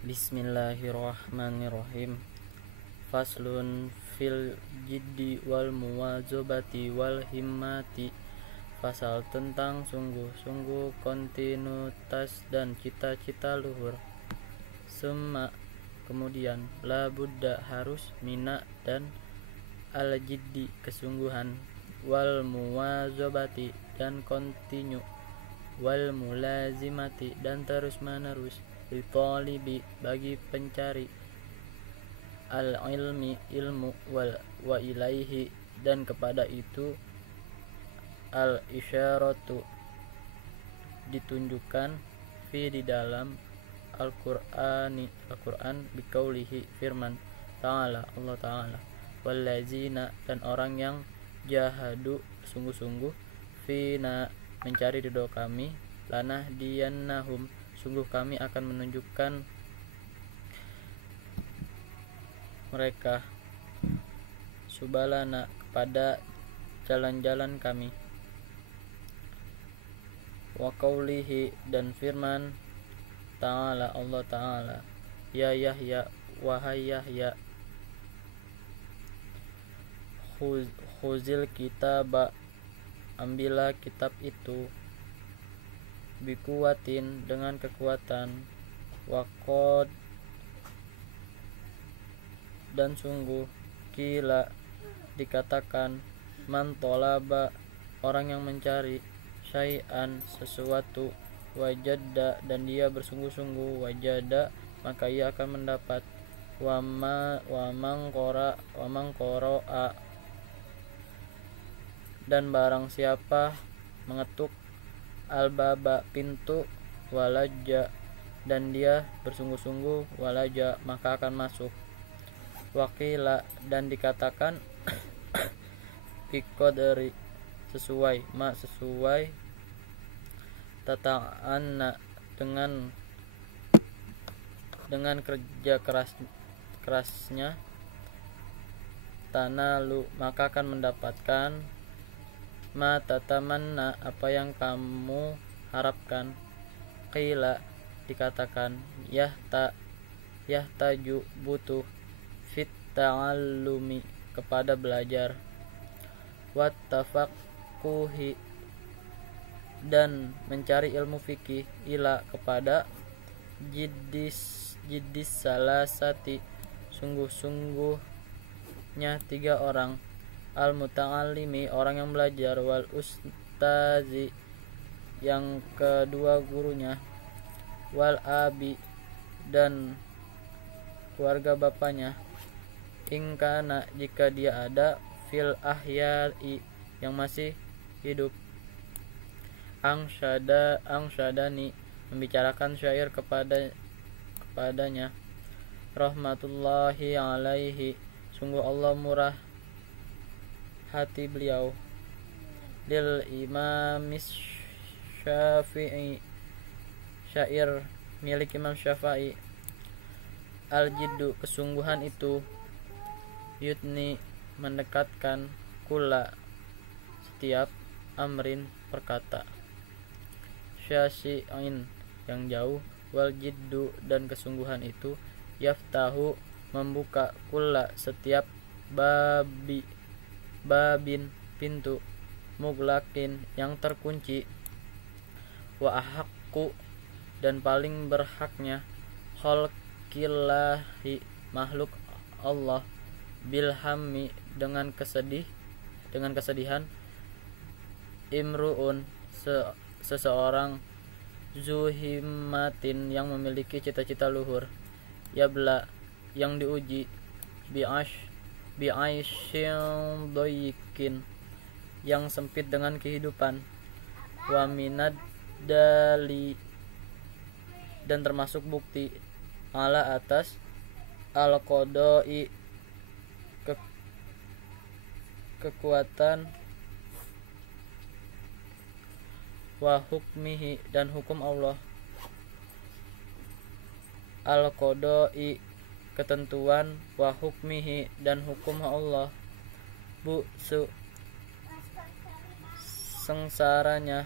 Bismillahirrahmanirrahim. Faslun fil jiddi wal muwazabati wal himmati. Pasal tentang sungguh-sungguh, kontinuitas dan cita-cita luhur. Summa, kemudian, la budda, harus, mina dan al jiddi, kesungguhan, wal muwazabati, dan kontinu, wal mulazimati, dan terus menerus, li talibi, bagi pencari, al ilmi, ilmu, wa ilaihi, dan kepada itu, al isyaratu, ditunjukkan, fi, di dalam Al-Qur'an, biqaulihi, firman ta'ala, Allah ta'ala, wallazina, dan orang yang jahadu, sungguh-sungguh, fina, mencari ridho kami, lanahdiyannahum, sungguh kami akan menunjukkan mereka, subalana, kepada jalan-jalan kami. Wa qaulihi, dan firman ta'ala, Allah ta'ala, ya Yahya, wahai Yahya, khuzil kitaba, ambillah kitab itu, bikuwatin, dengan kekuatan, waqad, dan sungguh, kila, dikatakan, man tolaba, orang yang mencari, syai'an, sesuatu, wajada, dan dia bersungguh-sungguh, wajada, maka ia akan mendapat, wa mang qara'a, dan barang siapa mengetuk al-baba, pintu, walaja, dan dia bersungguh-sungguh, walaja, maka akan masuk. Wakila, dan dikatakan, biqadri, sesuai, sesuai, tata'anna, dengan kerja kerasnya, tanalu, maka akan mendapatkan, ma tatamanna, apa yang kamu harapkan. Qila, dikatakan, yahtaju, butuh, fit ta'allumi, kepada belajar, wat tafaqquhi, dan mencari ilmu fikih, ila, kepada jiddis salasati, sungguh-sungguhnya 3 orang, al muta'allimi, orang yang belajar, wal ustazi, yang kedua gurunya, wal abi, dan keluarga bapaknya, ingkana, jika dia ada, fil ahyai, yang masih hidup. Angsyadani, membicarakan syair kepadanya, rahmatullahi alaihi, sungguh Allah murah hati beliau, lil imamis Syafi'i, syair milik Imam Syafi'i, al jiddu, kesungguhan itu, yudni, mendekatkan, kula, setiap, amrin, perkata, syasi'in, yang jauh, wal jiddu, dan kesungguhan itu, yaftahu, membuka, kula, setiap, babin, pintu, muglakin, yang terkunci, wa ahaqqu, dan paling berhaknya, khalqillahi, makhluk Allah, bilhammi, dengan kesedihan, imru'un, seseorang, zuhimmatin, yang memiliki cita-cita luhur, yabla, yang diuji, bi'aisyin doyikin, yang sempit dengan kehidupan, wa minad dali, dan termasuk bukti, ala, atas, al qodoi, kekuatan, wa hukmihi, dan hukum Allah, al qodoi, ketentuan, wa hukmihi, dan hukum Allah, bu'su, sengsaranya,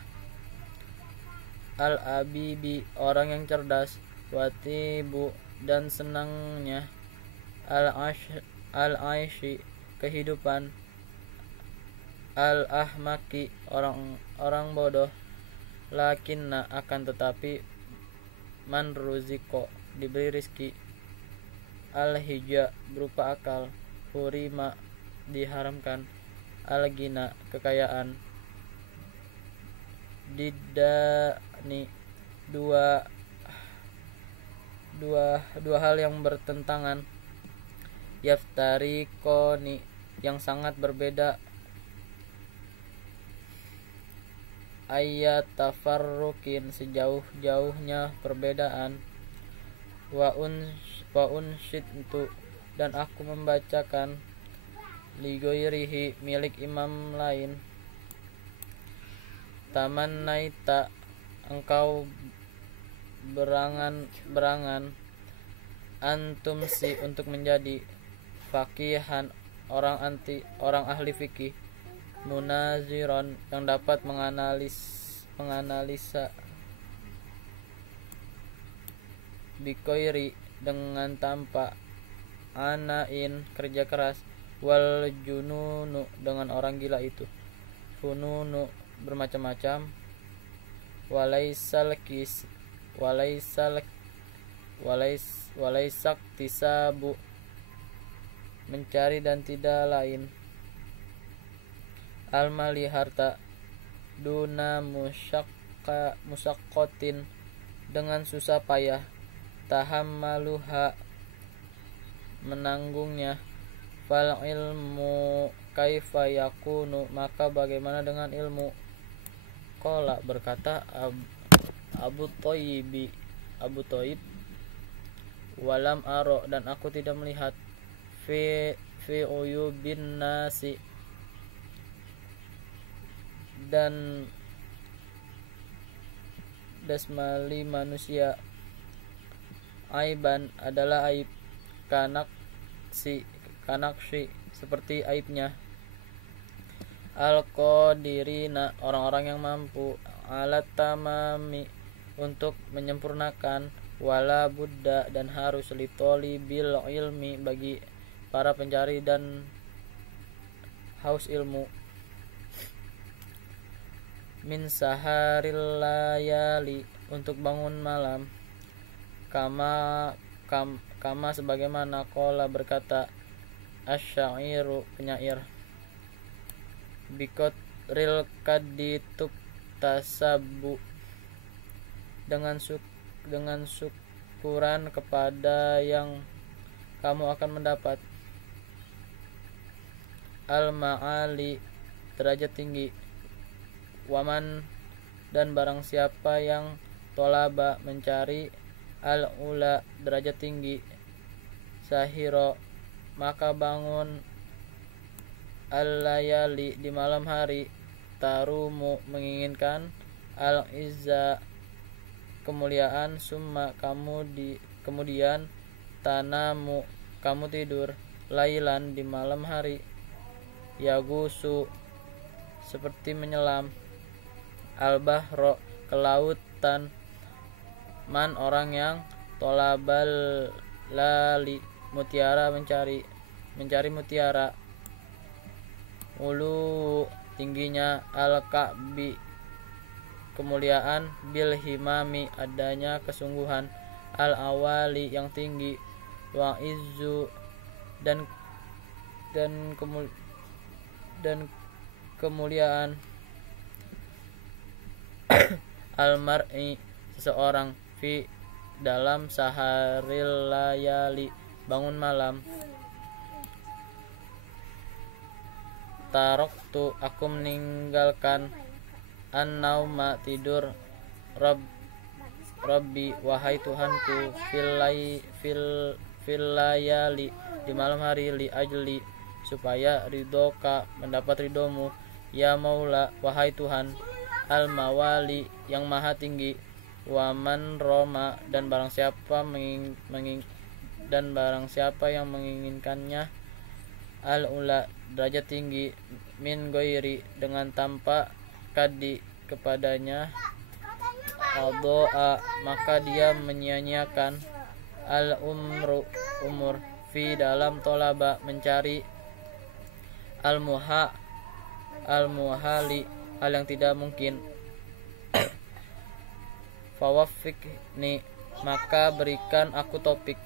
al abibi, orang yang cerdas, watibu, dan senangnya al-aishi kehidupan, al-ahmaki orang bodoh, lakinna akan tetapi, man ruziko diberi rizki, al-hija berupa akal, hurima diharamkan, al-gina kekayaan, didani dua hal yang bertentangan, yaftarikoni yang sangat berbeda, ayatafarrukin sejauh-jauhnya perbedaan, wa unsyidtu dan aku membacakan, ligoirihi milik imam lain, tamannaita engkau berangan antumsi untuk menjadi faqihan orang ahli fikih, munaziron yang dapat menganalisa, bikoiri dengan tanpa anain kerja keras, wal jununu dengan orang gila itu, fununu bermacam-macam, walaisak tisabu mencari dan tidak lain, almali harta, duna musakkotin dengan susah payah, tahammaluha menanggungnya, fal ilmu kaifa yakunu maka bagaimana dengan ilmu. Qala berkata Abu Thaib, walam aro dan aku tidak melihat, fi uyubin nasi dan dasmali manusia, aiban adalah aib, kanaksi seperti aibnya, al-qadirina orang-orang yang mampu, alat tamami untuk menyempurnakan, wala buddha dan harus, litoli bil ilmi bagi para pencari dan haus ilmu, min saharil layali untuk bangun malam, kama sebagaimana qala berkata asyairu penyair, bikot ril kadituk tasabu dengan syukuran kepada yang kamu akan mendapat, al-ma'ali derajat tinggi, waman dan barang siapa yang tolaba mencari, al-ula derajat tinggi, sahiro maka bangun, al-layali di malam hari, tarumu menginginkan, al-izza kemuliaan, summa kemudian tanamu kamu tidur, lailan di malam hari, yagusu seperti menyelam, al-bahro ke lautan, man orang yang tolabal lali mutiara mencari mutiara, ulu tingginya, al-ka'bi kemuliaan, bil himami adanya kesungguhan, al-awali yang tinggi, wa izzu dan kemuliaan, al-mar'i seseorang, fi dalam saharil layali bangun malam, taroktu aku meninggalkan, an-nauma tidur, Rabbi wahai Tuhanku, fil layali di malam hari, li ajli supaya ridhoka mendapat ridhomu, ya maula wahai Tuhan, al mawali yang maha tinggi, waman roma dan barang siapa yang menginginkannya, al ula derajat tinggi, min goiri dengan tanpa kadi kepadanya, adoa maka dia menyia-nyiakan, al umur fi dalam tolaba mencari al muhali hal yang tidak mungkin. Fawaffiqni maka berikan aku topik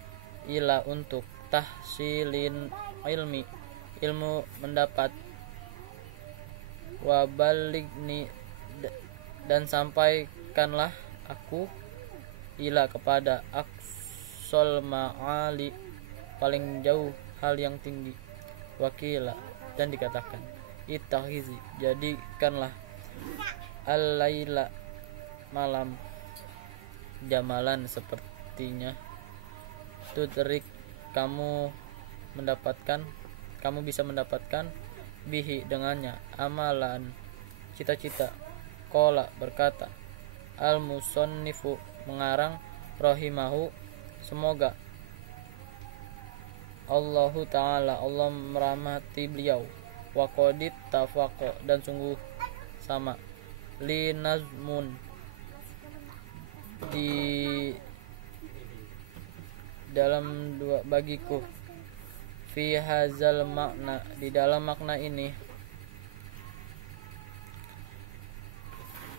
ila untuk tahsilin ilmu mendapat. Wabaligni dan sampaikanlah aku ila kepada aqsal ma'ali paling jauh hal yang tinggi. Wakila dan dikatakan ittakhizi jadikanlah al-laila malam jamalan sepertinya tudrik kamu bisa mendapatkan bihi dengannya amalan cita-cita. Qala berkata al musannifu mengarang rahimahu semoga Allahu ta'ala Allah merahmati beliau. Wa qadit tafaqa dan sungguh sama li nazmun di dalam dua bagiku fi hazal makna di dalam makna ini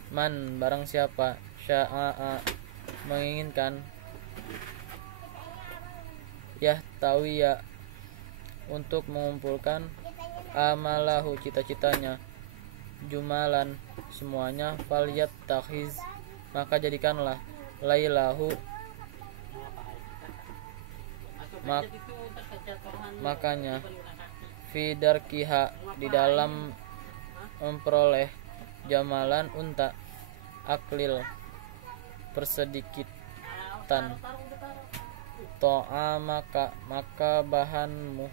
man barang siapa sya'a menginginkan yahtawiya untuk mengumpulkan amalahu cita-citanya jumalan semuanya faliyat takhiz maka jadikanlah lailahu makanya fidarkiha di dalam memperoleh jamalan unta aklil persedikitan to'a maka bahanmu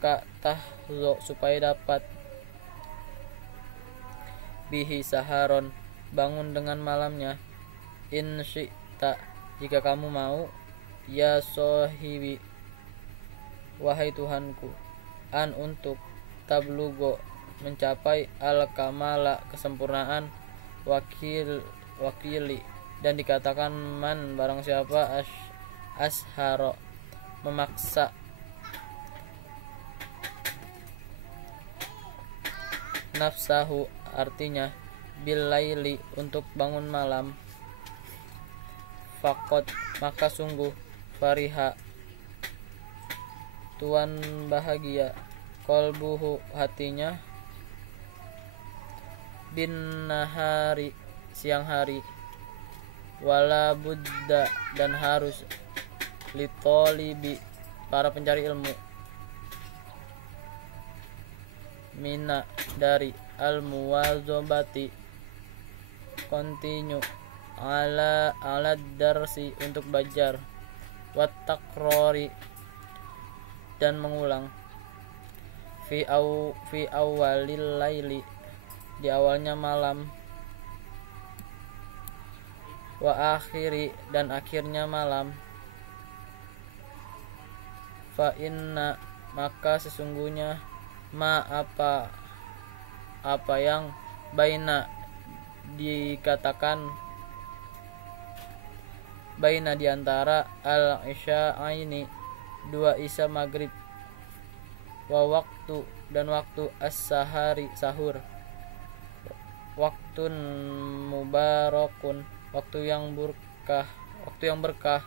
ka tahzo supaya dapat bihi saharon bangun dengan malamnya in syi'ta jika kamu mau ya sohibi wahai Tuhanku an untuk tablugo mencapai al kamala kesempurnaan wakili dan dikatakan man barang siapa asharo memaksa nafsahu artinya bilaili untuk bangun malam fakot maka sungguh fariha tuan bahagia kolbuhu hatinya bin nahari siang hari wala buddha dan harus litolibi para pencari ilmu mina dari al muwazobati continue ala darsi untuk belajar wat takrori dan mengulang fi awalil laili di awalnya malam wa akhiri dan akhirnya malam fa inna maka sesungguhnya ma apa yang baina dikatakan baina diantara al isya'aini dua isya maghrib wa waktu dan waktu as-sahari sahur waktun mubarakun waktu yang berkah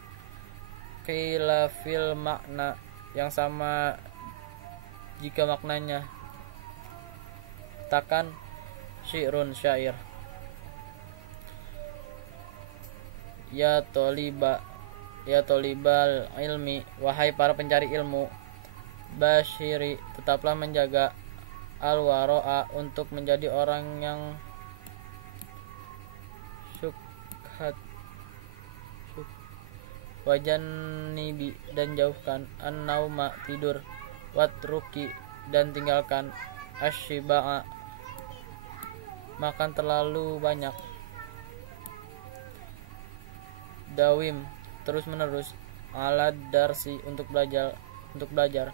qila fil makna yang sama jika maknanya takan syi'run syair ya tolibal ilmi wahai para pencari ilmu basyiri tetaplah menjaga al-waro'a untuk menjadi orang yang syukhat wajanibi dan jauhkan an-nauma tidur watruki dan tinggalkan asyiba'a makan terlalu banyak dawim terus menerus ala darsi untuk belajar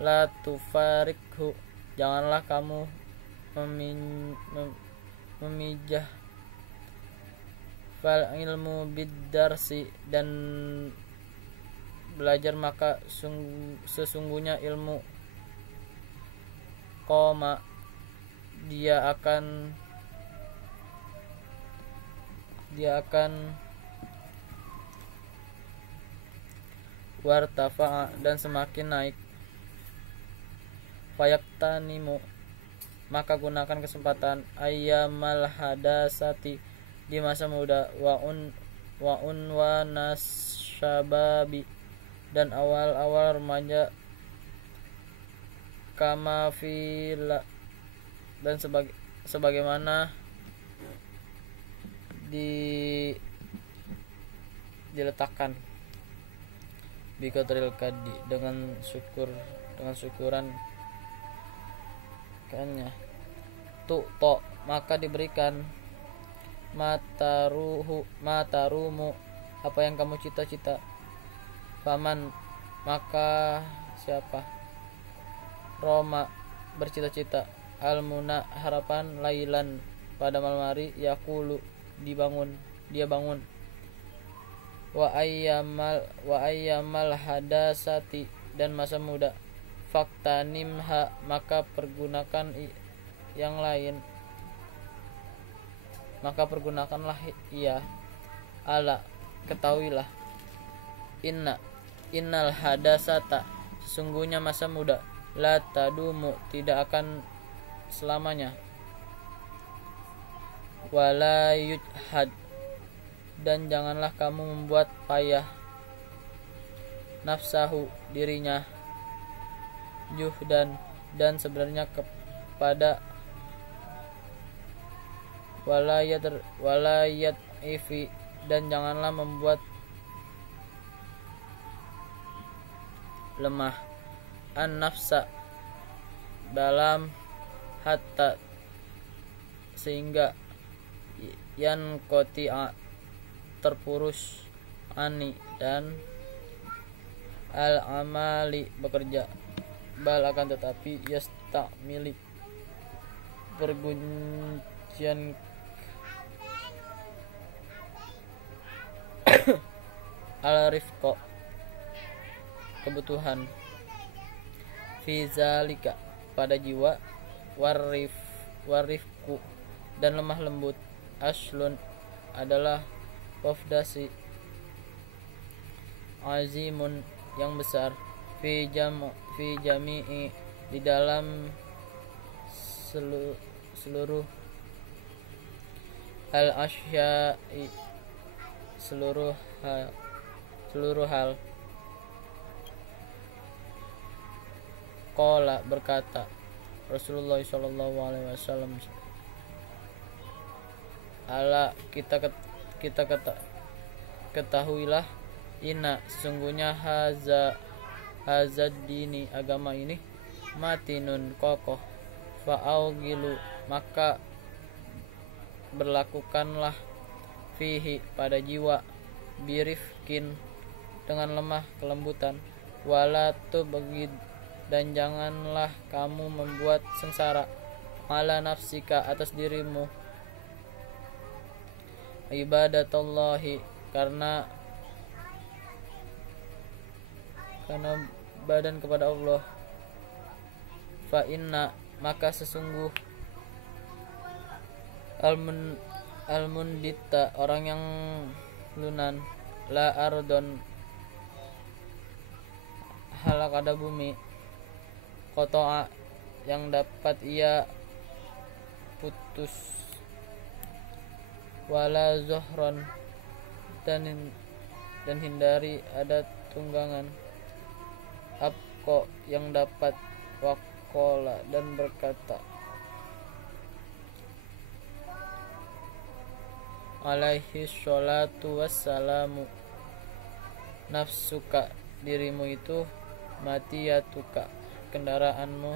la tufarikhu janganlah kamu memijah fal ilmu bidarsi, dan belajar maka sesungguhnya ilmu koma dia akan wartafa dan semakin naik. Fayaktanimu, maka gunakan kesempatan ayyamal hadasati, di masa muda, wa unwanas syababi, dan awal-awal remaja, kama fila, dan sebagaimana diletakkan bikatril kadi, dengan syukuran kannya, to maka diberikan, matarumu apa yang kamu cita-cita, faman maka siapa, Roma bercita-cita, almuna harapan, lailan pada malam hari, yakulu dia bangun, wa ayyamal hadasati, dan masa muda, faktanimha maka pergunakan yang lain, maka pergunakanlah ia, ala ketahuilah, innal hadasata, sesungguhnya masa muda, la tadumu tidak akan selamanya, wala yujhad dan janganlah kamu membuat payah, nafsahu dirinya, juhdan dan sebenarnya kepada, walayat ifi dan janganlah membuat lemah, an nafsa dalam hatta sehingga yan koti'a terpurus, ani dan al amali bekerja, bal akan tetapi yastamili perguncian al rifqa kebutuhan, fi zalika pada jiwa, warifku dan lemah lembut, aslun adalah wafdasi, azimun yang besar, fi jami'i di dalam seluruh al asya'i seluruh hal. Qala berkata Rasulullah sallallahu alaihi wasallam, ala kita ketahuilah, inna sesungguhnya hazad dini agama ini, matinun kokoh, fa'augilu maka berlakukanlah, fihi pada jiwa, birifkin dengan lemah kelembutan, wala tubghid dan janganlah kamu membuat sengsara, ala nafsika atas dirimu, ibadatullahi karena badan kepada Allah, fa inna maka sesungguh almundita orang yang lunan, la ardon halak ada bumi, kotoa yang dapat ia putus, wala zohron dan hindari ada tunggangan, abko yang dapat, wakola dan berkata, alaihi sholatu wassalamu, nafsuka dirimu itu, matiyatuka kendaraanmu,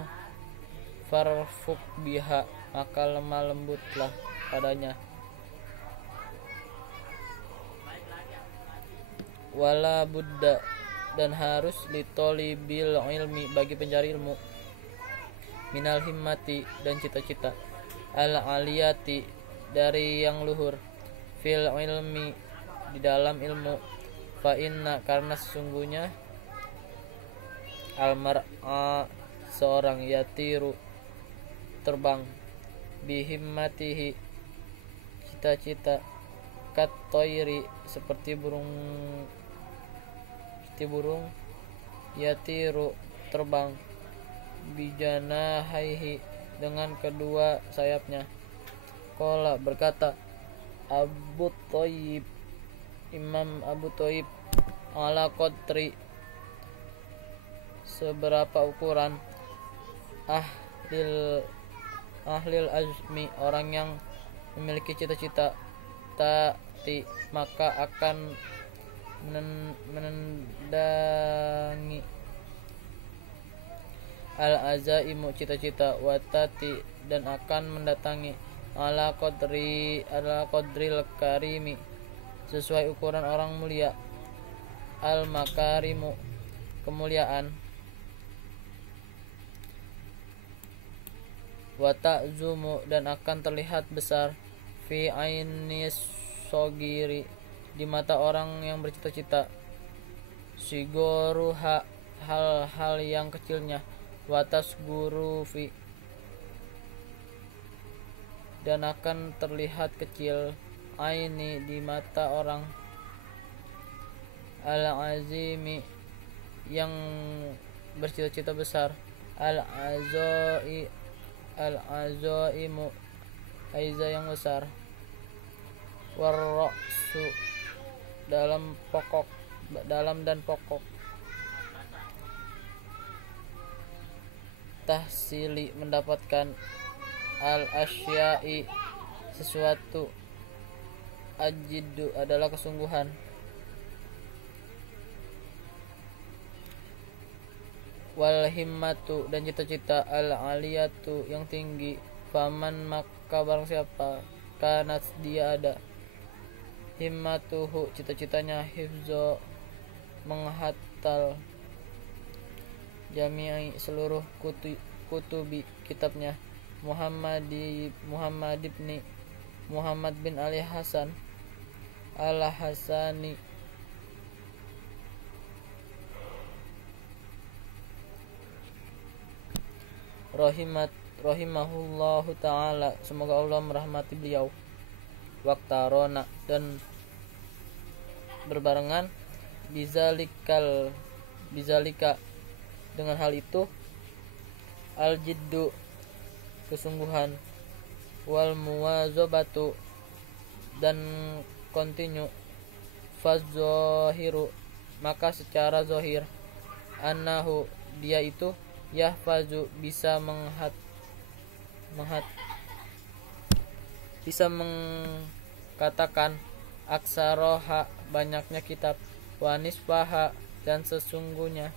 farfuk biha maka lemah lembutlah padanya, wala buddha dan harus litolibil ilmi bagi pencari ilmu, minal himmati dan cita-cita, al aliyati dari yang luhur, fil ilmi di dalam ilmu, fa inna karena sesungguhnya al mar'a seorang yatiru terbang bihimmatihi cita-cita kat toiri seperti burung yatiru terbang bijana haihi dengan kedua sayapnya. Qala berkata Abu Thayyib, Imam Abu Thayyib, ala qadri seberapa ukuran ahlil azmi orang yang memiliki cita-cita ta'ti maka akan menendangi al-azaimu cita-cita watati dan akan mendatangi ala qadril karimi sesuai ukuran orang mulia, al makarimu kemuliaan, wa ta'zumu dan akan terlihat besar, fi ainis sogiri di mata orang yang bercita-cita, sigoruha hal-hal yang kecilnya, watas guru fi dan akan terlihat kecil, aini di mata orang, al-azimi yang bercita-cita besar, al-azaimu aiza yang besar, warra'su dalam dan pokok, tahsili mendapatkan, al-asya'i sesuatu, ajiddu adalah kesungguhan, wal himmatu dan cita-cita, al-aliyatu yang tinggi, faman maka barang siapa kanat dia ada, himmatuhu cita-citanya, hifzo menghatal, jami'i seluruh kutubi kitabnya, Muhammad bin Ali Hasan al-Hasani rahimahullahu ta'ala semoga Allah merahmati beliau, waktarona dan berbarengan bizalika dengan hal itu, al-jiddu kesungguhan, wal muwazabatu dan kontinu, fazohiru maka secara zohir, annahu dia itu, yahfazu bisa mengkatakan, aksaroha banyaknya kitab, wanisfaha dan sesungguhnya,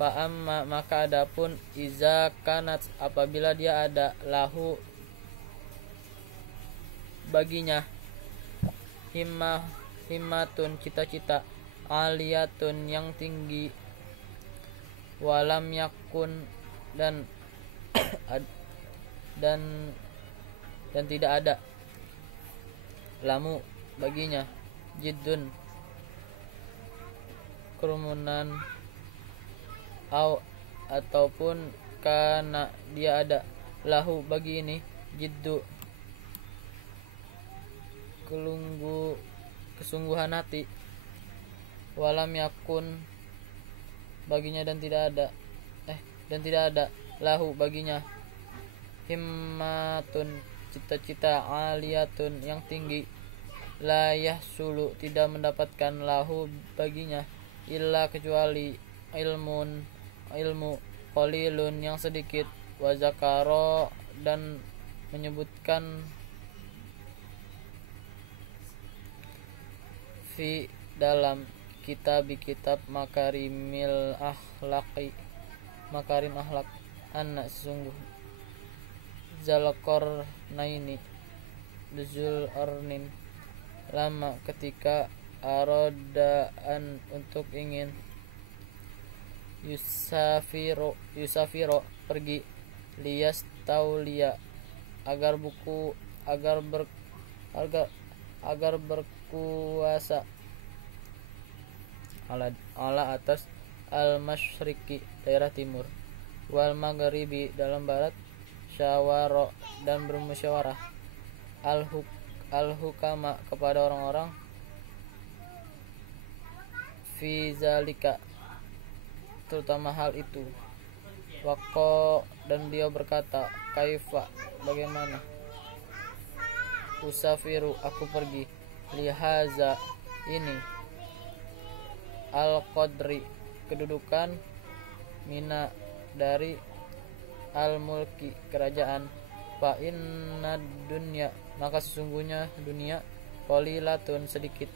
fa'amma maka adapun, iza kanat apabila dia ada, lahu baginya, himmatun cita-cita, aliyatun yang tinggi, walam yakun dan tidak ada, lamu baginya, jiddun kerumunan, ataupun karena dia ada, lahu bagi ini, jiddu kesungguhan hati, walam yakun baginya dan tidak ada, lahu baginya, himmatun cita-cita, aliyatun yang tinggi, la yahsulu tidak mendapatkan, lahu baginya, illa kecuali, ilmu qalilun yang sedikit, wa zakaro dan menyebutkan, fi dalam kitab makarim akhlak, anak sesungguh Zalqarnaini Zul Arnin lama ketika arodaan untuk ingin Yusafiro pergi, lias taulia agar agar berkuasa ala atas al-masyriqi daerah timur, wal maghribi dalam barat, syawara dan bermusyawarah, al-hukama kepada orang-orang, fi zalika terutama hal itu, waqo dan dia berkata, kaifa bagaimana, usafiru aku pergi, lihaza ini, al-qadri kedudukan, mina dari al-mulki kerajaan, fa inna dunya maka sesungguhnya dunia, qalilatun sedikit,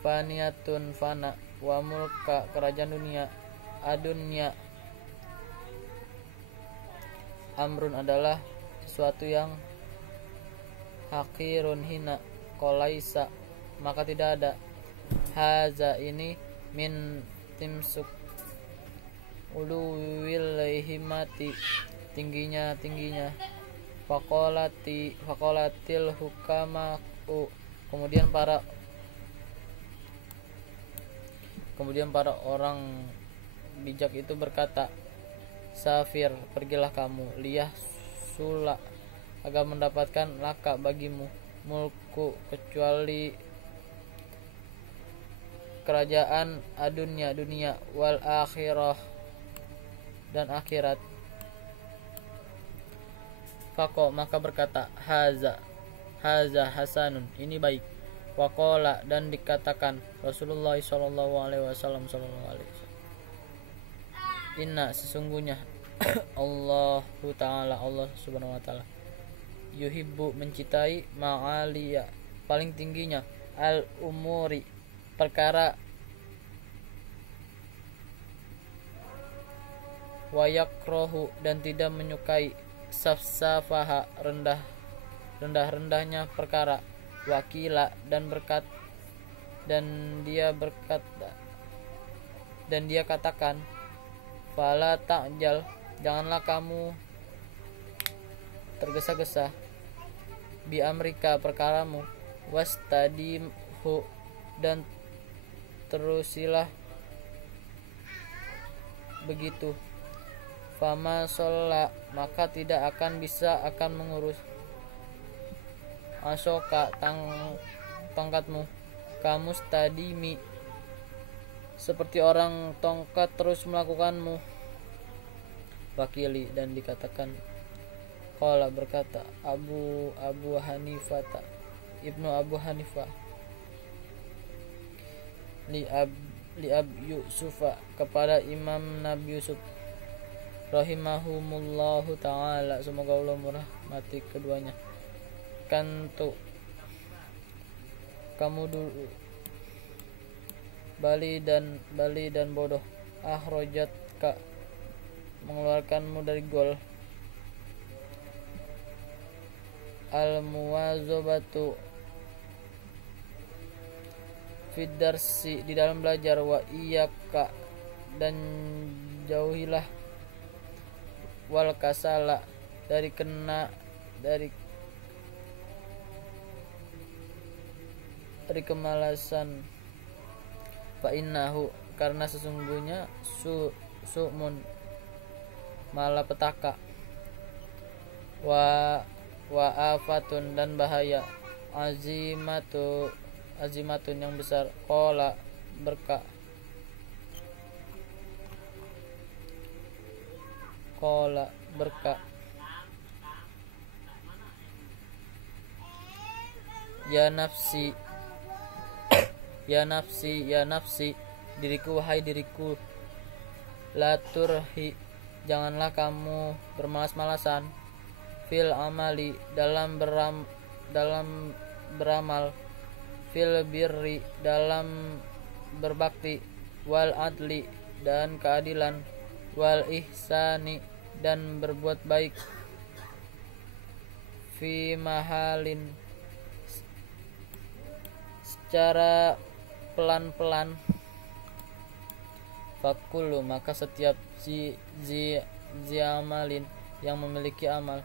faniyatun fana, wa mulka kerajaan dunia, adunya amrun adalah sesuatu yang hakirun hina, kolaisa maka tidak ada, haza ini min timsuk uluwil himati tingginya fakolatil hukama kemudian para orang bijak itu berkata, safir pergilah kamu, liyah sula agar mendapatkan laka bagimu, mulku kecuali kerajaan adunya dunia, wal akhirah dan akhirat. Fako maka berkata, haza hasanun ini baik, waqala dan dikatakan Rasulullah SAW inna sesungguhnya Allahu ta'ala Allah subhanahu wa ta'ala yuhibbu mencintai ma'aliya paling tingginya, al umuri perkara, wa yakrohu dan tidak menyukai safsafaha rendah-rendahnya perkara, wakila dan dia katakan, fala ta'jal janganlah kamu tergesa-gesa, bi amrika perkaramu, wastadimhu dan terusilah begitu, fama sholla maka tidak akan bisa akan mengurus, asoka tongkatmu, kamu stadimi seperti orang tongkat terus melakukanmu, wakili dan dikatakan, qala berkata Abu Hanifah Ibnu Abu Hanifah, li ab Yusufa kepada Imam Nabi Yusuf rahimahumullahu ta'ala semoga Allah merahmati keduanya, kantu kamu dulu bali dan bodoh, ahrojat ka mengeluarkanmu dari gol, al muwazabatu fidarsi di dalam belajar, wa iyyaka dan jauhilah, wal kasala dari kemalasan, fa innahu karena sesungguhnya su'mun malapetaka, wa afatun dan bahaya, azimatun yang besar, qala berka ya nafsi diriku wahai diriku, la turhi janganlah kamu bermalas-malasan, fil amali dalam beramal, fil birri dalam berbakti, wal adli dan keadilan, wal ihsani dan berbuat baik, fi mahalin secara pelan-pelan, fakulu maka setiap zi amalin yang memiliki amal,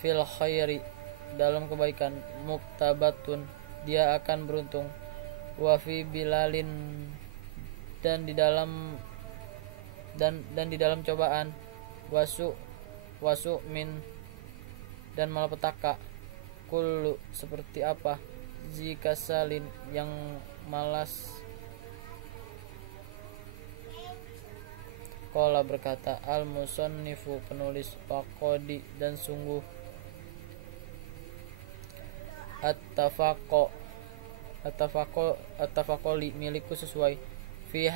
fil khairi dalam kebaikan, muktabatun dia akan beruntung, wafi bilalin dan di dalam cobaan, wasu min dan malapetaka, kullu seperti apa, jika salin yang malas. Qala berkata al musannifu penulis, faqodi dan sungguh, at-tafaqoli milikku sesuai, fi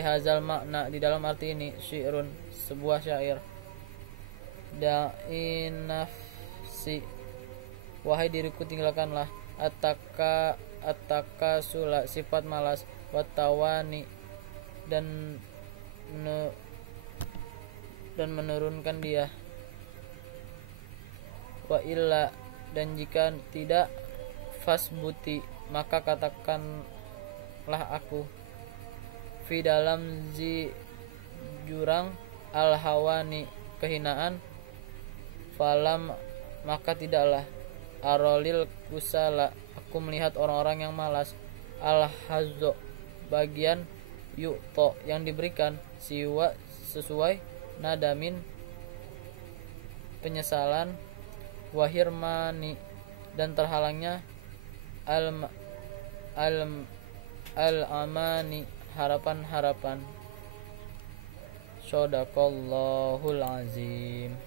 hazal makna di dalam arti ini, syi'run sebuah syair, da'in nafsi wahai diriku tinggalkanlah, ataka sula sifat malas, watawani dan menurunkan dia, wa illa dan jika tidak, fasbuti maka katakanlah aku, fi dalam jurang al hawani kehinaan, falam maka tidaklah, arolil kusala aku melihat orang-orang yang malas, al hazzo bagian, yu'to yang diberikan, siwa sesuai, nadamin penyesalan, wahirmani dan terhalangnya, al-amani harapan-harapan. Shadaqallahul azim.